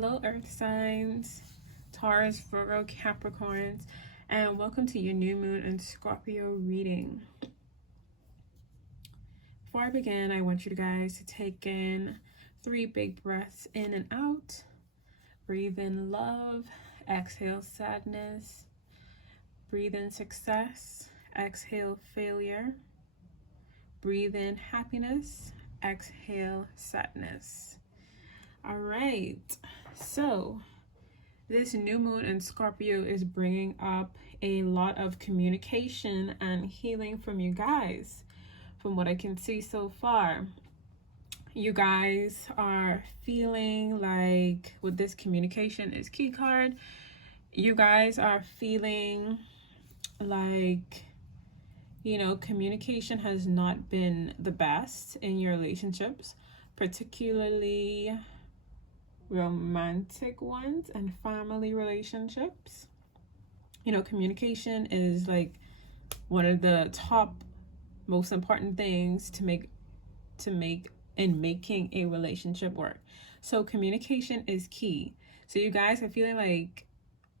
Hello, Earth signs, Taurus, Virgo, Capricorns, and welcome to your new moon and Scorpio reading. Before I begin, I want you guys to take in 3 big breaths in and out. Breathe in love, exhale sadness. Breathe in success, exhale failure. Breathe in happiness, exhale sadness. All right, so this new moon in Scorpio is bringing up a lot of communication and healing from you guys. From what I can see so far, you guys are feeling like, with this communication is key card, you guys are feeling like, communication has not been the best in your relationships, particularly romantic ones and family relationships. Communication is like one of the top most important things to make in making a relationship work. So communication is key. So you guys are feeling like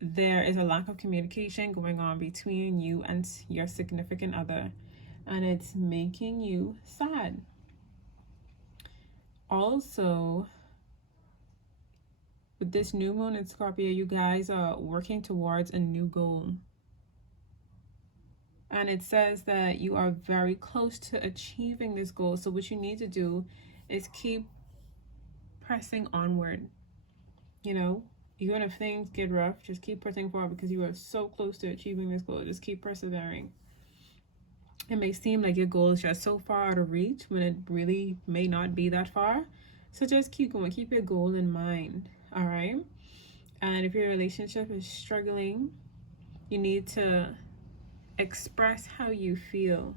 there is a lack of communication going on between you and your significant other, and it's making you sad. Also, with this new moon in Scorpio, you guys are working towards a new goal. And it says that you are very close to achieving this goal. So what you need to do is keep pressing onward. Even if things get rough, just keep pressing forward because you are so close to achieving this goal. Just keep persevering. It may seem like your goal is just so far out of reach when it really may not be that far. So just keep going. Keep your goal in mind. All right. And if your relationship is struggling, you need to express how you feel.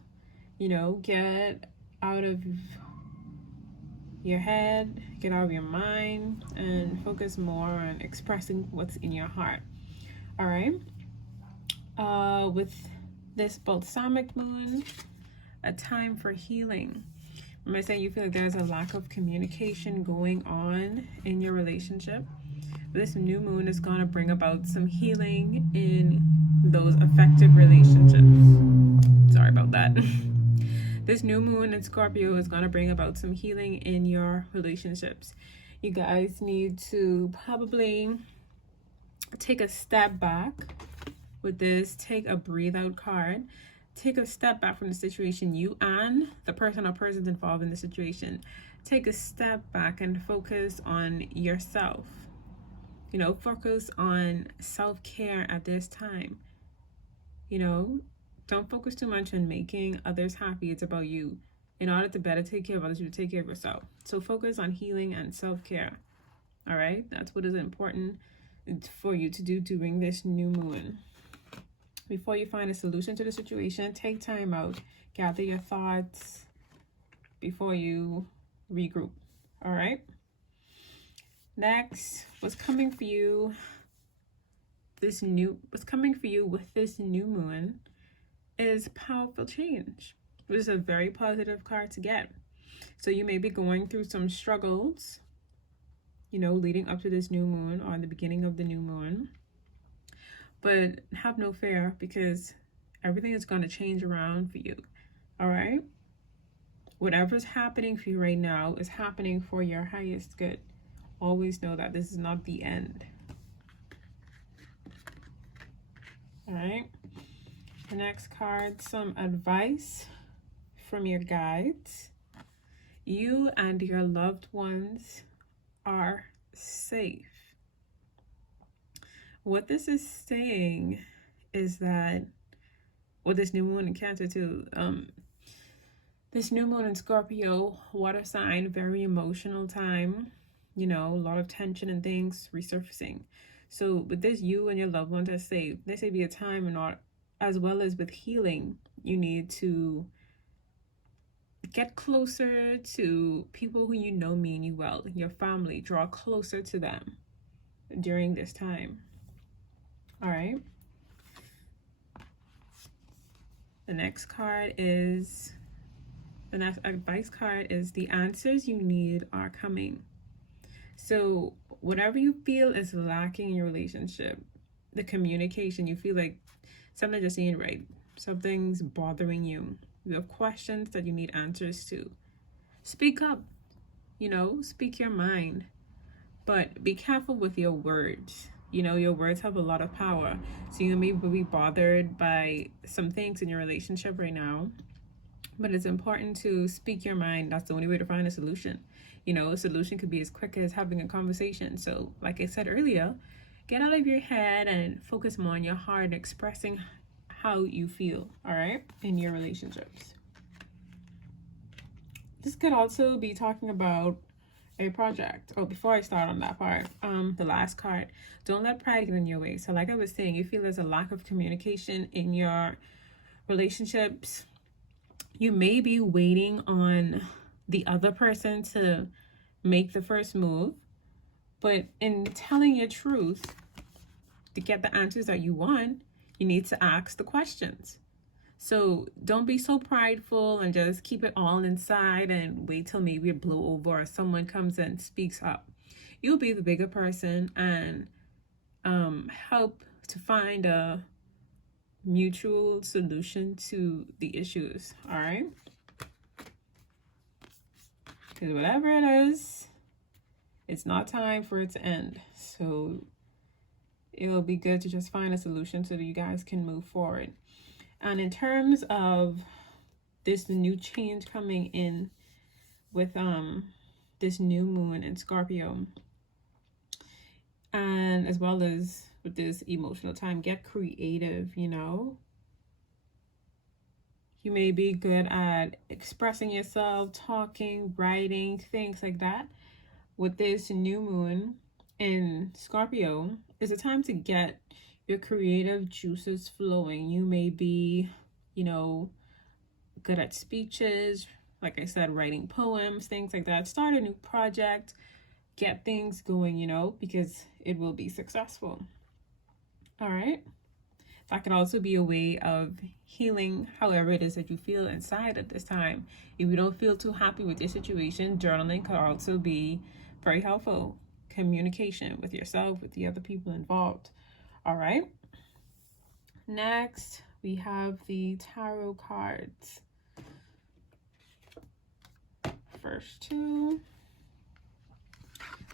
Get out of your head, get out of your mind, and focus more on expressing what's in your heart. All right. With this balsamic moon, a time for healing. Remember, saying you feel like there's a lack of communication going on in your relationship. This new moon is going to bring about some healing in those affected relationships. Sorry about that. This new moon in Scorpio is going to bring about some healing in your relationships. You guys need to probably take a step back with this. Take a breathe out card. Take a step back from the situation, you and the person or persons involved in the situation. Take a step back and focus on yourself. Focus on self-care at this time. Don't focus too much on making others happy. It's about you. In order to better take care of others, you take care of yourself. So focus on healing and self-care. All right? That's what is important for you to do during this new moon. Before you find a solution to the situation, take time out. Gather your thoughts before you regroup. All right? Next, what's coming for you with this new moon is powerful change, which is a very positive card to get. So you may be going through some struggles, leading up to this new moon or in the beginning of the new moon. But have no fear, because everything is going to change around for you. All right? Whatever's happening for you right now is happening for your highest good. Always know that this is not the end. All right? The next card, some advice from your guides. You and your loved ones are safe. What this is saying is that, this new moon in Cancer too, this new moon in Scorpio, water sign, very emotional time, a lot of tension and things resurfacing. So with this, you and your loved ones are safe. This may be a time, and as well as with healing, you need to get closer to people who mean you well, your family. Draw closer to them during this time. All right. The next advice card is the answers you need are coming. So whatever you feel is lacking in your relationship, the communication, you feel like something just ain't right, something's bothering you, you have questions that you need answers to, speak up, speak your mind. But be careful with your words. Your words have a lot of power. So you may be bothered by some things in your relationship right now, but it's important to speak your mind. That's the only way to find a solution. A solution could be as quick as having a conversation. So, like I said earlier, get out of your head and focus more on your heart and expressing how you feel, all right, in your relationships. This could also be talking about a project. Oh, before I start on that part, the last card, don't let pride get in your way. So like I was saying, you feel there's a lack of communication in your relationships. You may be waiting on the other person to make the first move, but in telling your truth, to get the answers that you want, you need to ask the questions. So don't be so prideful and just keep it all inside and wait till maybe it blow over or someone comes and speaks up. You'll be the bigger person and help to find a mutual solution to the issues, all right? Because whatever it is, it's not time for it to end. So it'll be good to just find a solution so that you guys can move forward. And in terms of this new change coming in with this new moon in Scorpio, and as well as with this emotional time, get creative. You may be good at expressing yourself, talking, writing, things like that. With this new moon in Scorpio, it's a time to get your creative juices flowing. You may be, good at speeches, like I said, writing poems, things like that. Start a new project, get things going, because it will be successful. All right. That could also be a way of healing however it is that you feel inside at this time. If you don't feel too happy with your situation, journaling could also be very helpful. Communication with yourself, with the other people involved. All right. Next, we have the tarot cards. First two.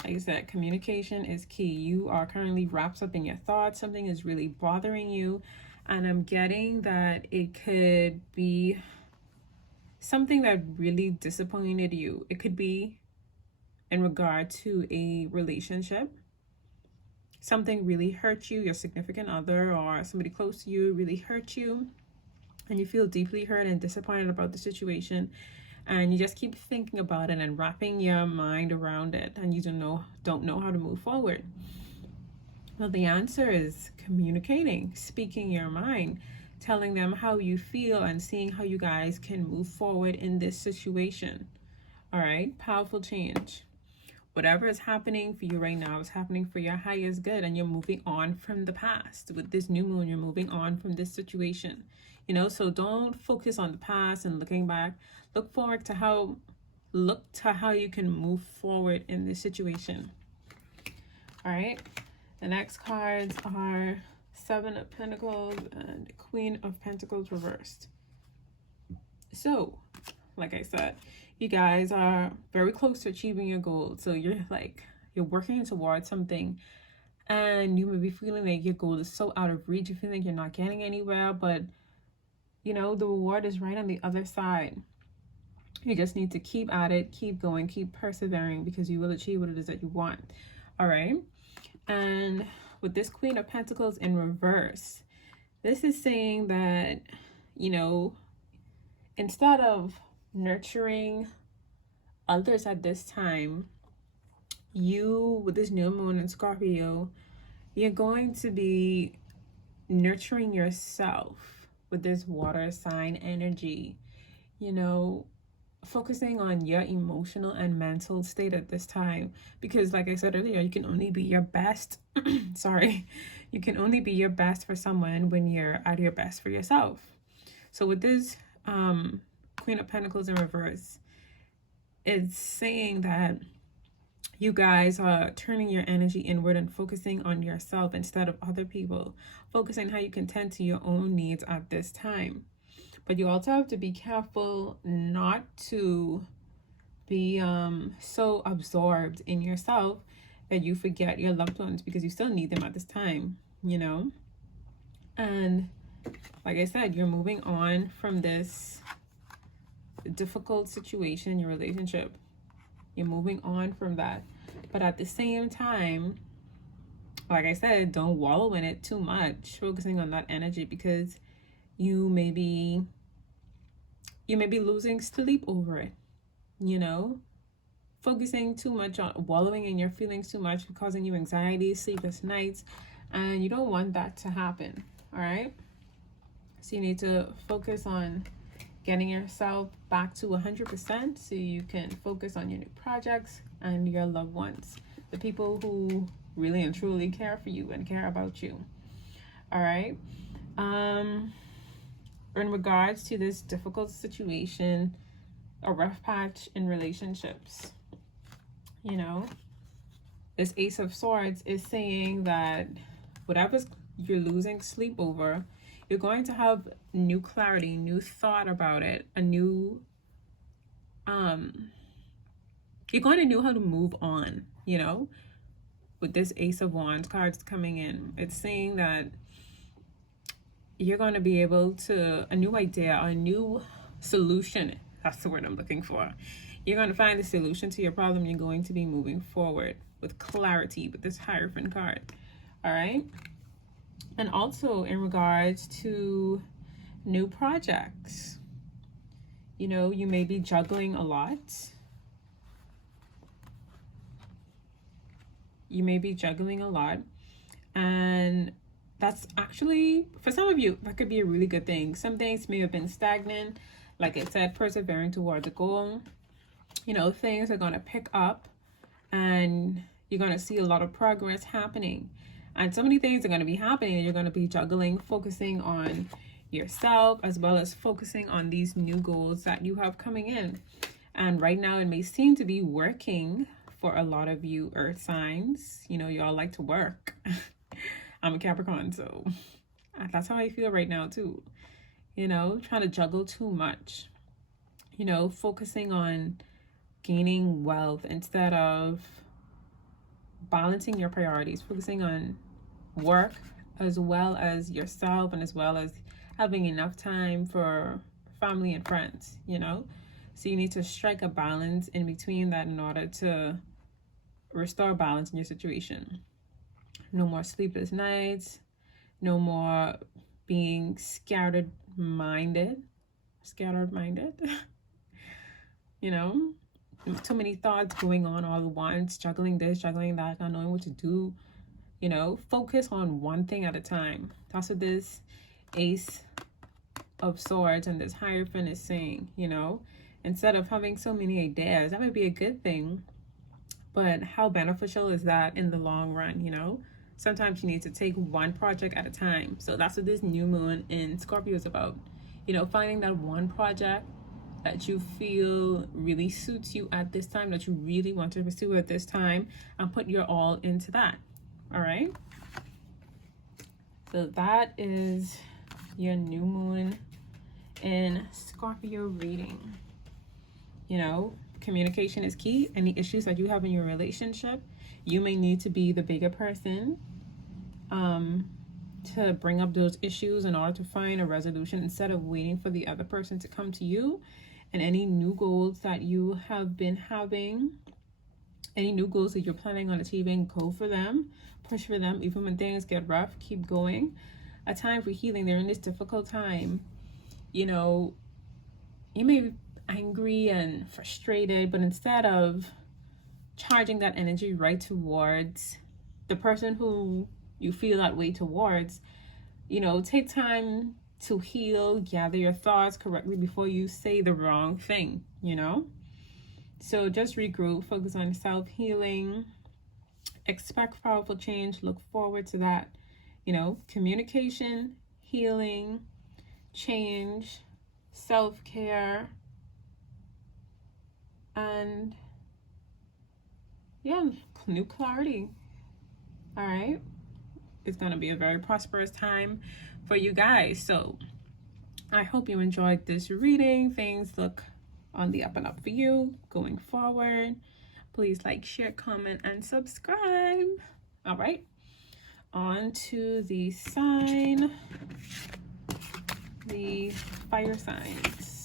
Like I said, communication is key. You are currently wrapped up in your thoughts. Something is really bothering you. And I'm getting that it could be something that really disappointed you. It could be in regard to a relationship. Something really hurt you, your significant other or somebody close to you really hurt you. And you feel deeply hurt and disappointed about the situation. And you just keep thinking about it and wrapping your mind around it, and you don't know how to move forward. Well, the answer is communicating, speaking your mind, telling them how you feel and seeing how you guys can move forward in this situation. All right, powerful change. Whatever is happening for you right now is happening for your highest good, and you're moving on from the past. With this new moon, you're moving on from this situation. So don't focus on the past and looking back. Look to how you can move forward in this situation. All right. The next cards are Seven of Pentacles and Queen of Pentacles reversed. So, like I said, you guys are very close to achieving your goal. So you're working towards something, and you may be feeling like your goal is so out of reach. You feel like you're not getting anywhere, but the reward is right on the other side. You just need to keep at it, keep going, keep persevering, because you will achieve what it is that you want. All right. And with this Queen of Pentacles in reverse, this is saying that, instead of nurturing others at this time, with this new moon in Scorpio, you're going to be nurturing yourself with this water sign energy, focusing on your emotional and mental state at this time. Because like I said earlier, you can only be your best. You can only be your best for someone when you're at your best for yourself. So with this Queen of Pentacles in reverse, it's saying that You guys are turning your energy inward and focusing on yourself instead of other people. Focusing how you can tend to your own needs at this time. But you also have to be careful not to be so absorbed in yourself that you forget your loved ones, because you still need them at this time, you know? And like I said, you're moving on from this difficult situation in your relationship. You're moving on from that. But at the same time, like I said, don't wallow in it too much, focusing on that energy, because you may be losing sleep over it, you know? Focusing too much on wallowing in your feelings too much, causing you anxiety, sleepless nights, and you don't want that to happen. All right, so you need to focus on getting yourself back to 100% so you can focus on your new projects and your loved ones, the people who really and truly care for you and care about you. All right, in regards to this difficult situation, a rough patch in relationships, you know, this Ace of Swords is saying that whatever you're losing sleep over, you're going to have new clarity, new thought about it, a new you're going to know how to move on, you know, with this Ace of Wands cards coming in. It's saying that you're going to be able to, a new idea, a new solution, that's the word I'm looking for. You're going to find the solution to your problem. You're going to be moving forward with clarity with this Hierophant card. All right. And also in regards to new projects, you know, you may be juggling a lot. You may be juggling a lot. And that's actually, for some of you, that could be a really good thing. Some things may have been stagnant. Like I said, persevering towards a goal. You know, things are going to pick up and you're going to see a lot of progress happening. And so many things are going to be happening and you're going to be juggling, focusing on yourself as well as focusing on these new goals that you have coming in. And right now it may seem to be working for a lot of you earth signs. You know, y'all like to work. I'm a Capricorn, so that's how I feel right now too. You know, trying to juggle too much. You know, focusing on gaining wealth instead of balancing your priorities, focusing on work as well as yourself and as well as having enough time for family and friends, you know? So you need to strike a balance in between that in order to restore balance in your situation. No more sleepless nights, no more being scattered-minded, you know? Too many thoughts going on all at once, juggling this, juggling that, not knowing what to do. You know, focus on one thing at a time. That's what this Ace of Swords and this Hierophant is saying, you know. Instead of having so many ideas, that would be a good thing. But how beneficial is that in the long run, you know? Sometimes you need to take one project at a time. So that's what this new moon in Scorpio is about. You know, finding that one project that you feel really suits you at this time, that you really want to pursue at this time, and put your all into that. All right. So that is your new moon in Scorpio reading. You know, communication is key. Any issues that you have in your relationship, you may need to be the bigger person to bring up those issues in order to find a resolution instead of waiting for the other person to come to you. And any new goals that you have been having, any new goals that you're planning on achieving, go for them, push for them. Even when things get rough, keep going. A time for healing. They're in this difficult time. You know, you may be angry and frustrated, but instead of charging that energy right towards the person who you feel that way towards, you know, take time to heal, gather your thoughts correctly before you say the wrong thing, you know? So just regroup, focus on self-healing, expect powerful change, look forward to that, you know, communication, healing, change, self-care, and yeah, new clarity. All right. It's going to be a very prosperous time for you guys. So I hope you enjoyed this reading. Things look on the up and up for you going forward. Please like, share, comment, and subscribe. All right. On to the sign, the fire signs.